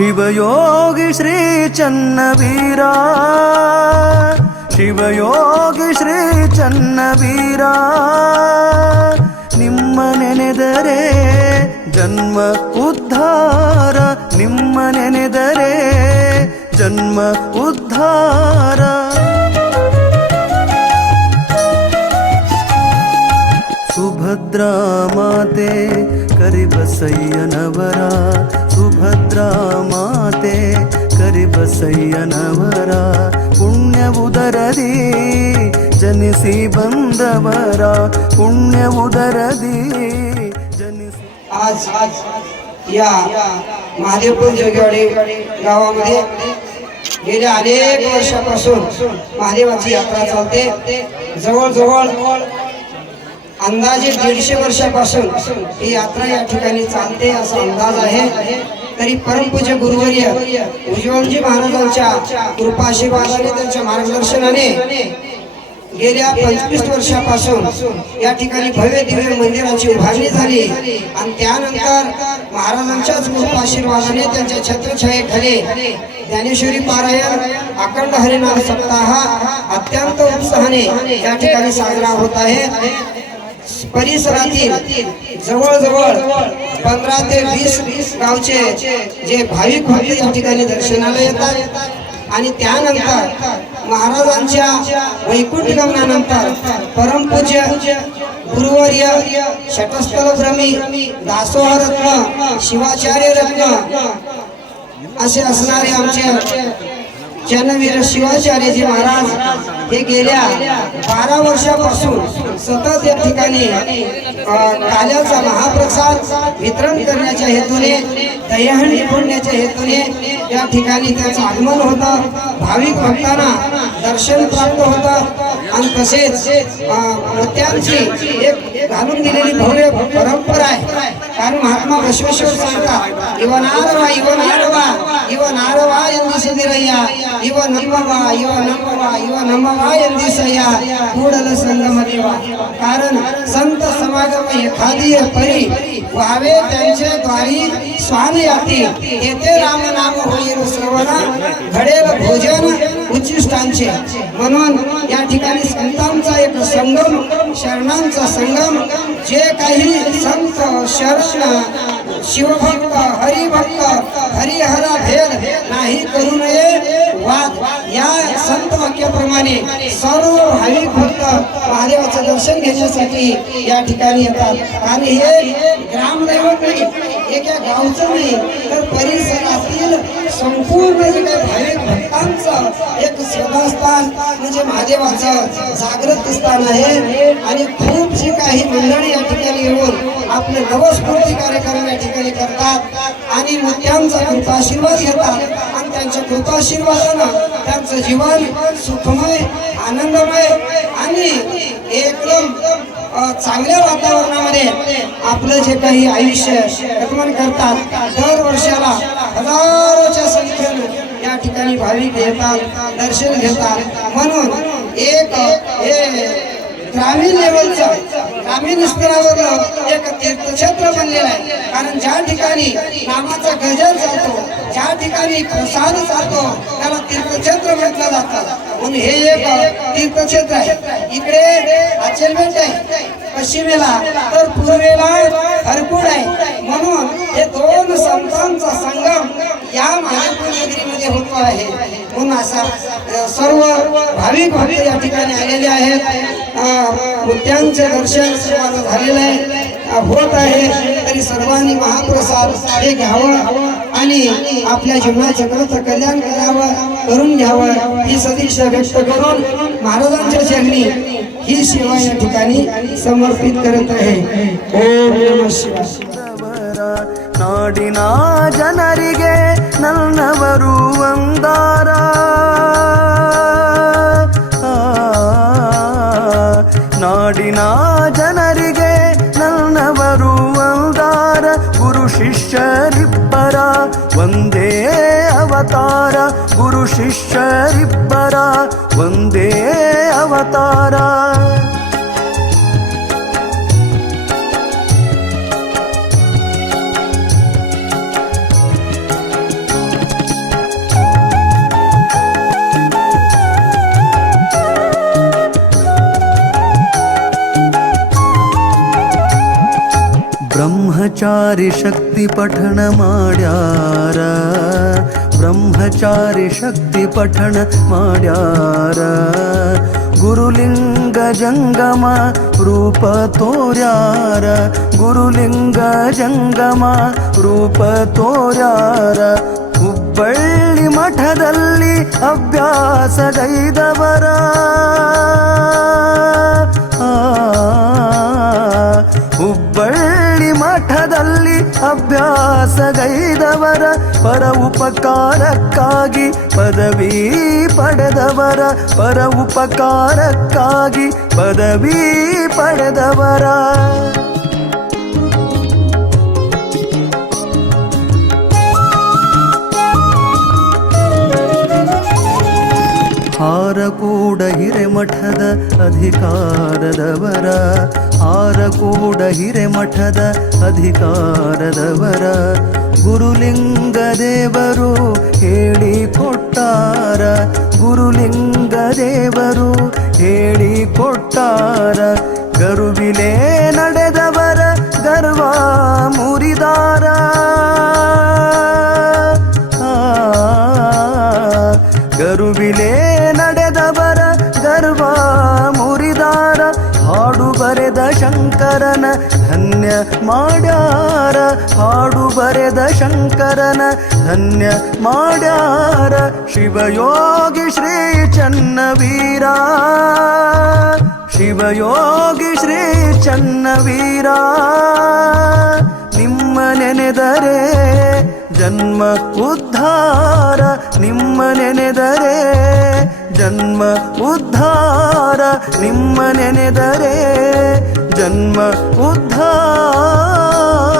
ಶಿವಯೋಗಿ ಶ್ರೀ ಚನ್ನವೀರ. ಶಿವಯೋಗಿ ಶ್ರೀ ಚನ್ನವೀರ. ನಿಮ್ಮ ನೆನೆದರೆ ಜನ್ಮ ಉದ್ಧಾರ. ನಿಮ್ಮ ನೆನೆದರೆ ಜನ್ಮ ಉದ್ಧಾರ. ಸುಭದ್ರಾ ಮಾತೆ ಕರಿಬಸಯ್ಯನವರ. ಸುಭದ್ರಾ ಕರಿಬಸಯ್ಯನವರ ಪುಣ್ಯ ಉದರದಿ ಜನಿಸಿ ಬಂದವರ ಪುಣ್ಯ ಉದರದಿ ಜನಿಸಿ आज या महादेवपूर जोगेवाडी गावामध्ये गेल्या अनेक वर्षापासून महादेवाची यात्रा चालते जवळजवळ अंदाजे दीडशे वर्षापासून ही यात्रा या ठिकाणी चालते असा अंदाज आहे तरी परमपूज्य गुरुवर्य उज्ज्वलजी महाराजांच्या कृपाशीर्वादाने त्यांच्या मार्गदर्शनाने गेल्या पंचवीस वर्षापासून या ठिकाणी भव्य दिव्य मंदिराची उभारणी झाली. आणि त्यानंतर महाराजांच्याच कृपाशीर्वादाने त्यांच्या छत्रछायेखाली ज्ञानेश्वरी पारायण अखंड हरिनाम सप्ताह अत्यंत उत्साहाने या ठिकाणी साजरा होत आहे. परिसरातील जवळजवळ पंधरा ते वीस गावचे जे भाविक भक्त या ठिकाणी दर्शनाला येतात. आणि त्यानंतर महाराजांच्या वैकुंठ गमनानंतर परमपूज्य गुरुवर्य शटस्थल भ्रमी शिवाचार्य रत्न असे असणारे आमचे जनवीर शिवाचार्यजी महाराज हे गेल्या बारा वर्षापासून सतत या ठिकाणी काल्याचा महाप्रसाद वितरण करण्याच्या हेतूने दहीहंडी फोडण्याच्या हेतूने या ठिकाणी त्याचं आगमन होतं. भाविक भक्तांना दर्शन प्राप्त होतं. आणि तसेच मोत्यांची एक घालून दिलेली भव्य परंपरा आहे कारण महात्मा बसवेश्वर सांगतात इवन आरवा इवन आरवा इवन आरवा ಎಂದಿಸಿದಿರಯ್ಯ ಇವ ನಮ್ಮವ ಇವ ನಮ್ಮವ ಇವ ನಮ್ಮವ ಎಂದಿಸಯ್ಯ ಕೂಡಲ संगम देव कारण संत समागम एखादी परी व्हावे त्यांचे द्वारी स्वान याती येथे राम नाम होईल श्रवण घडेल भोजन उच्चिष्टांचे म्हणून या ठिकाणी संतांचा एक संगम शरणांचा संगम जे काही संत शरण शिवभक्त हरिभक्त हरिहरा भेद नाही करू नये वाद या संत वाक्याप्रमाणे सर्व भाविक भक्त महादेवाचं दर्शन घेण्यासाठी या ठिकाणी येतात. आणि हे ग्रामदैवत नाही एका गावचं नाही तर परिसरात संपूर्ण जे काही भाविक भक्तांचं एक श्रद्धास्थान म्हणजे महादेवाचं जागृत स्थान आहे. आणि खूप जी काही मंडळी या ठिकाणी येऊन आपले नवस्फूर्ती कार्यक्रम या ठिकाणी करतात आणि मोत्यांचा कृपाशीर्वाद घेतात आणि त्यांच्या कृपाशीर्वादानं त्यांचं जीवन सुखमय आनंदमय आणि चांगल्या वातावरणामध्ये आपलं जे काही आयुष्य निर्माण करतात दर वर्षाला हजारोच्या संख्येनं या ठिकाणी भाविक येतात दर्शन घेतात. म्हणून एक हे ग्रामीण लेवलचं ग्रामीण स्तरावरलं एक तीर्थक्षेत्र बनलेलं आहे. कारण ज्या ठिकाणी नामाचा गजर चालतो ज्या ठिकाणी प्रसाद चालतो त्याला तीर्थक्षेत्र म्हटलं जातं. म्हणून हे एक तीर्थक्षेत्र आहे. इकडे अचलबेट आहे पश्चिमेला तर पूर्वेला हरकुड आहे. म्हणून हे दोन संतांचा संगम या महापूर नगरीमध्ये होतो आहे. म्हणून असा अ, सर्व भाविक भक्त या ठिकाणी आलेले आहेत अ, अ, मुत्यांचे दर्शन सर्वांना झालेलं आहे अ, होत आहे तरी सर्वांनी महाप्रसाद हे घ्यावं आणि आपल्या जीवनाचं ग्रंथ कल्याण करावं करून घ्यावं ही सदिच्छा व्यक्त करून महाराजांच्या चरणी ही सेवा या ठिकाणी समर्पित करत आहे ओम नमः शिवाय ದೇವರ ನಾಡಿನ ಜನರಿಗೆ ಒಂದಾರ ಆ, ನಾಡಿನ ಜನರಿಗೆ ನನ್ನವರು ಒಂದಾರ ಗುರು ಶಿಷ್ಯರಿಬ್ಬರ ಒಂದೇ ಅವತಾರ. ಗುರು ಶಿಷ್ಯರಿಬ್ಬರ ಒಂದೇ ಅವತಾರ. ಬ್ರಹ್ಮಚಾರಿ ಶಕ್ತಿ ಪಠಣ ಮಾಡ್ಯಾರ ಬ್ರಹ್ಮಚಾರಿ ಶಕ್ತಿ ಪಠಣ ಮಾಡ್ಯಾರ ಗುರುಲಿಂಗ ಜಂಗಮ ರೂಪ ತೋರ್ಯಾರ ಗುರುಲಿಂಗ ಜಂಗಮ ರೂಪ ತೋರ್ಯಾರ ಹುಬ್ಬಳ್ಳಿ ಮಠದಲ್ಲಿ ಅಭ್ಯಾಸಗೈದವರ ಹುಬ್ಬಳ್ಳಿ ಮಠದಲ್ಲಿ ಅಭ್ಯಾಸಗೈದವರ ಪರ ಉಪಕಾರಕ್ಕಾಗಿ ಪದವಿ ಪಡೆದವರ ಪರ ಉಪಕಾರಕ್ಕಾಗಿ ಪದವಿ ಪಡೆದವರ. ಹಾರಕೂಡ ಹಿರೇಮಠದ ಅಧಿಕಾರದವರ ಆರಕೂಡ ಹಿರೆಮಠದ ಅಧಿಕಾರದವರ ಗುರುಲಿಂಗ ದೇವರು ಹೇಳಿ ಕೊಟ್ಟಾರ ಗುರುಲಿಂಗ ದೇವರು ಹೇಳಿ ಕೊಟ್ಟಾರ ಗರುವಿಲೆ ನಡೆದವರ ಗರ್ವ ಮುರಿದಾರ ಗರುವಿಲೆ ಮಾಡ್ಯಾರ, ಹಾಡು ಬರೆದ ಶಂಕರನ ಧನ್ಯ ಮಾಡ್ಯಾರ. ಶಿವಯೋಗಿ ಶ್ರೀ ಚನ್ನವೀರ, ಶಿವಯೋಗಿ ಶ್ರೀ ಚನ್ನವೀರ. ನಿಮ್ಮ ನೆನೆದರೆ ಜನ್ಮ ಉದ್ಧಾರ, ನಿಮ್ಮ ನೆನೆದರೆ ಜನ್ಮ ಉದ್ಧಾರ, ನಿಮ್ಮ ನೆನೆದರೆ जन्म उद्धार।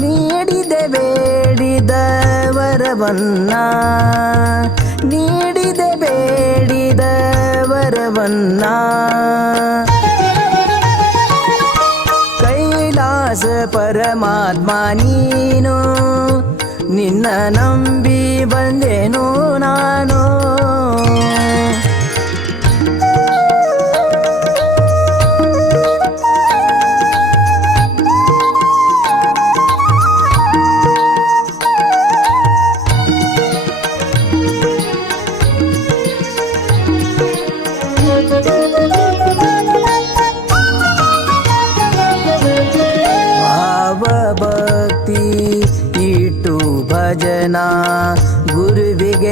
ನೀಡಿದೆ ಬೇಡಿದ ವರವನ್ನ ನೀಡಿದೆ ಬೇಡಿದ ವರವನ್ನ ಕೈಲಾಸ ಪರಮಾತ್ಮ ನೀನು ನಿನ್ನ ನಂಬಿ ಬಂದೆನು ನಾನು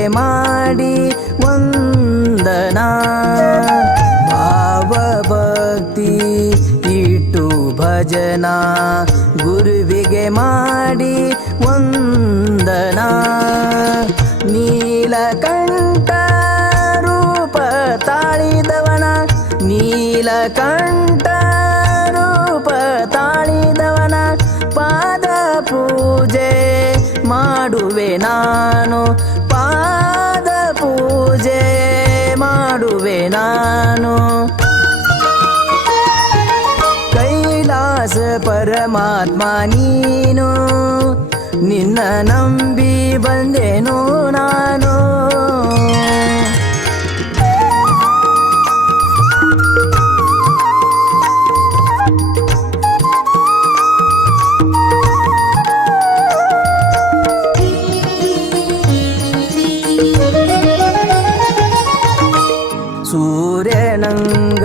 ಮಾಡಿ ವಂದನಾ. ಭಾವ ಭಕ್ತಿ ಇಟ್ಟು ಭಜನ ಗುರುವಿಗೆ ಮಾಡಿ ವಂದನಾ. ನೀಲಕಂಠ ರೂಪ ತಾಳಿದವನ ನೀಲಕಂಠ ಪರಮಾತ್ಮ ನೀನು ನಿನ್ನ ನಂಬಿ ಬಂದೆನು ನಾನು ಸೂರ್ಯನಂಗ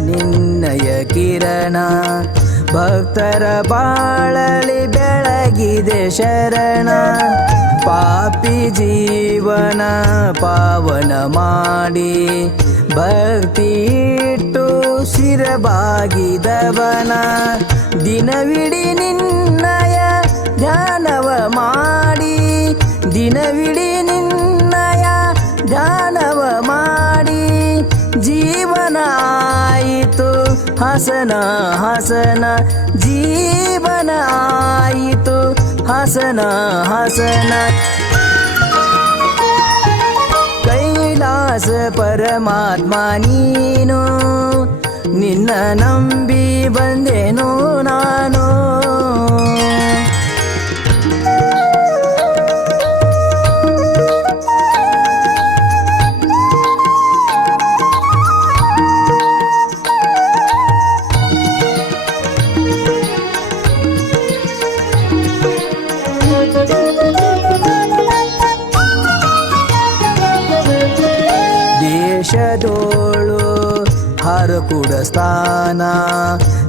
ನಿನ್ನಯ ಕಿರಣ ಭಕ್ತರ ಬಾಳಲಿ ಬೆಳಗಿದೆ ಶರಣ. ಪಾಪಿ ಜೀವನ ಪಾವನ ಮಾಡಿ. ಭಕ್ತಿ ಇಟ್ಟು ಶಿರಬಾಗಿದವನ ದಿನವಿಡಿ ನಿನ್ನಯ ಧ್ಯಾನವ ಮಾಡಿ. ದಿನವಿಡಿ ನಿನ್ನಯ ಹಸನ ಹಸನ ಜೀವನ ಆಯಿತು ಹಸನ ಹಸನ ಕೈಲಾಸ ಪರಮಾತ್ಮ ನೀನು ನಿನ್ನ ನಂಬಿ ಬಂದೆನು ನಾನು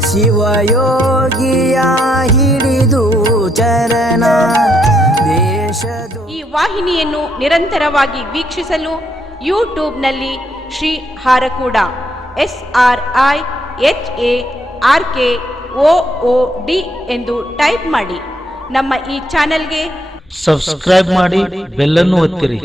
ಶಿವಯೋಗಿಯ ಹಿಡಿದು ಚರಣ ದೇಶದೋ ಈ ವಾಹಿನಿಯನ್ನು ನಿರಂತರವಾಗಿ ವೀಕ್ಷಿಸಲು ಯೂಟ್ಯೂಬ್ನಲ್ಲಿ Shri Harakooda S R I H A R K O O D ಎಂದು ಟೈಪ್ ಮಾಡಿ. ನಮ್ಮ ಈ ಚಾನೆಲ್ಗೆ ಸಬ್ಸ್ಕ್ರೈಬ್ ಮಾಡಿ ಬೆಲ್ಲನ್ನು ಒತ್ತಿರಿ.